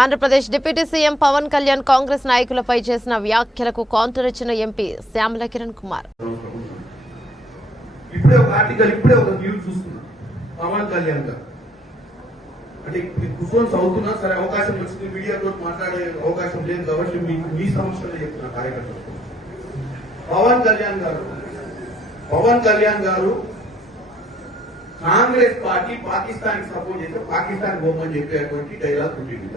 Andhra Pradesh deputy CM Pawan Kalyan Congress నాయకులపై చేసిన వ్యాఖ్యలకు కౌంటర్ ఇచ్చిన ఎంపీ శ్యామల కిరణ్ కుమార్. ఇప్పుడే ఒక న్యూస్ చూస్తున్నా. పవన్ కళ్యాణ్ గారు అంటే కూర్చొని చదువుతున్నా సరే, అవకాశం వచ్చింది, మీడియాతో మాట్లాడే అవకాశం లేదు కాబట్టి మీకు మీ సమస్యలు చెప్తున్నా కార్యకర్తలు. పవన్ కళ్యాణ్ గారు కాంగ్రెస్ పార్టీ పాకిస్తాన్ సపోర్ట్ చేస్తే పాకిస్తాన్ బొమ్మని చెప్పేటువంటి డైలాగ్ ఉంటుంది.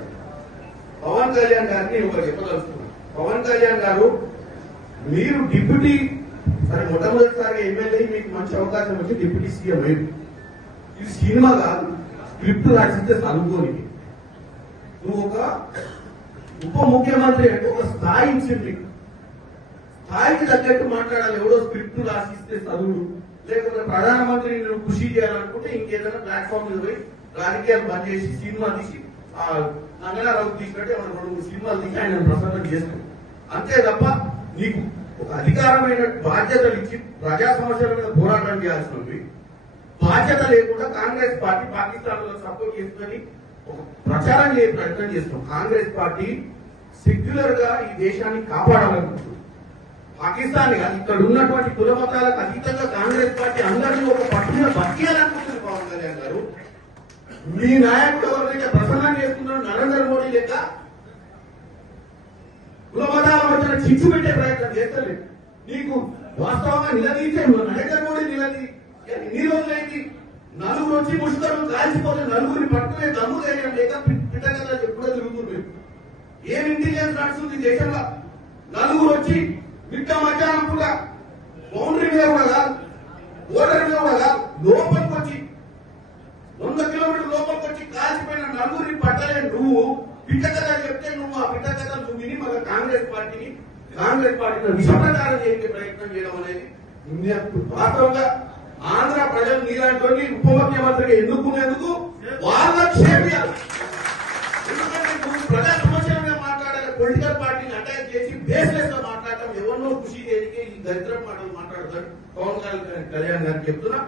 పవన్ కళ్యాణ్ గారిని ఒకరు చెప్పదలుచుకున్నారు. పవన్ కళ్యాణ్ గారు, మీరు డిప్యూటీ సరే మొట్టమొదటిసారిగా ఎమ్మెల్యే, మీకు మంచి అవకాశం వచ్చి డిప్యూటీ సీఎం అయ్యింది. ఇది సినిమా కాదు, స్క్రిప్ట్ రాసిస్తే చదువుకోని. నువ్వు ఒక ఉప ముఖ్యమంత్రి అంటే ఒక స్థాయి ఇచ్చింది, స్థాయికి తగ్గట్టు మాట్లాడాలి. ఎవడో స్క్రిప్ట్ రాసిస్తే చదువు, లేకపోతే ప్రధానమంత్రి నువ్వు కృషి చేయాలనుకుంటే ఇంకేదైనా ప్లాట్ఫామ్ మీద పోయి రాజకీయాలు బంద్ చేసి సినిమా తీసి నంగనారావు తీసినట్టు ఏమైనా 2-3 సినిమాలు తీసి ఆయన ప్రసన్నం చేస్తాడు. అంతే తప్ప నీకు ఒక అధికారమైన బాధ్యతలు ఇచ్చి ప్రజా సమస్యల మీద పోరాటం చేయాల్సినవి బాధ్యత లేకుండా కాంగ్రెస్ పార్టీ పాకిస్తాన్ లో సపోర్ట్ చేస్తుందని ఒక ప్రచారం చేసే ప్రయత్నం చేస్తాం. కాంగ్రెస్ పార్టీ సెక్యులర్ గా ఈ దేశాన్ని కాపాడాలనుకుంటుంది. పాకిస్తాన్ ఇక్కడ ఉన్నటువంటి కుల మతాలకు అతీతంగా కాంగ్రెస్ పార్టీ అందరినీ ఒక పట్టున బతికేయాలనుకుంటుంది. పవన్ కళ్యాణ్ గారు, మీ నాయకుడు ఎవరైతే ప్రసన్నం చేస్తున్నారో నరేంద్ర మోడీ లెక్క కుల మతాల మధ్యన చిచ్చు పెట్టే ప్రయత్నం చేస్తలేదు. నీకు వాస్తవంగా నిలదీసే నరేంద్ర మోడీ ఎన్ని రోజులైంది? నలుగురు వచ్చి ముసుగురు కాల్చిపోతే నలుగురిని పట్టుకునే దమ్ము ధైర్యం లేక పిట్టగల్లా ఎప్పుడో తిరుగుతుంది. ఏం ఇంటెలిజెన్స్ నడుస్తుంది దేశంలో? నలుగురు వచ్చి మిట్ట మధ్యాహ్నం కూడా బౌండరీ మీద కూడా కాదు, ఓటర్ మీద కూడా కాదు, లోపలికి వచ్చి 100 కిలోమీటర్ల లోపలికి వచ్చి కాల్చిపోయిన నలుగురిని పట్టలే నువ్వు పిట్టకథ చెప్తే నువ్వు ఆ పిట్టకథ నువ్వు విని మన కాంగ్రెస్ పార్టీని విషప్రచారం చేసే ప్రయత్నం చేయడం అనేది వాస్తవంగా ఆంధ్ర ప్రజలు నీలాంటి ఉప ముఖ్యమంత్రిగా ఎన్నుకునేందుకు వాళ్ళ క్షేమియాలి. ఎందుకంటే నువ్వు ప్రజా సమస్యల మీద మాట్లాడాలి, పొలిటికల్ పార్టీని అటాక్ చేసి బేస్లెస్ గా మాట్లాడటం, ఎవరినో కృషి చేయడానికి ఈ దరిద్రం మాటలు మాట్లాడతాడు. పవన్ కళ్యాణ్ గారికి చెప్తున్నా.